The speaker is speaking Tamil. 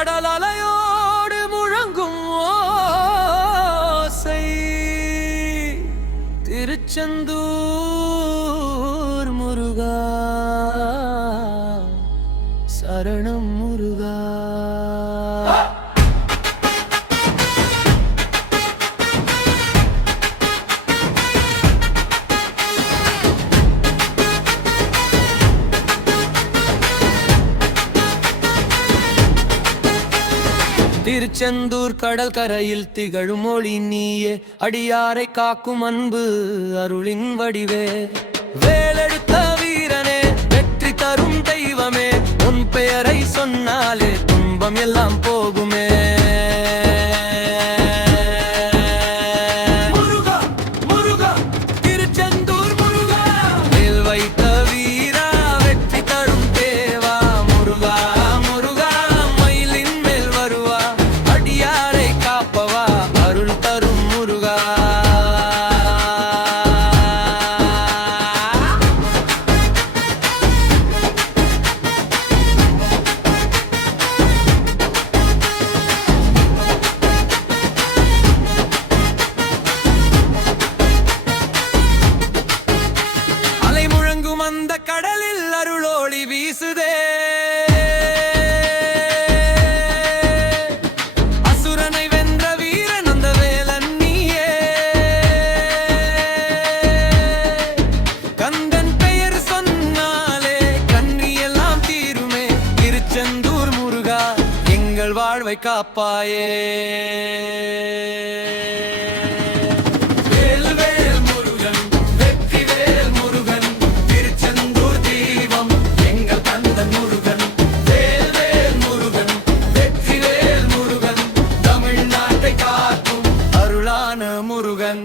கடல் அலையோடு முழங்கும் ஓசை திருச்செந்தூர் முருகா சரணம் முருகா. திருச்செந்தூர் கடல் கரையில் திகழும் மொழி நீயே, அடியாரை காக்கும் அன்பு அருளின் வடிவே. வேலெடுத்த வீரனே, வெற்றி தரும் தெய்வமே, உன் பெயரை சொன்னாலே துன்பம் எல்லாம் போகுமே. முருகா முருகா திருச்செந்தூர் முருகா, வேல் வைத்த வீரா, வெற்றி தரும் தேவா. முருகா முருகா மயிலின் மேல் வருவா, அடியாரை காப்பவா, அருள் தரும் முருகா. அலை முழங்கும் அந்த கடலில் அருளோளி வீசுதே. அசுரனை வென்ற வீரன் அந்த வேலன் நீயே. கந்தன் பெயர் சொன்னாலே கண்ணி எல்லாம் தீருமே. திருச்செந்தூர் முருகா எங்கள் வாழ்வை காப்பாயே. முருகன்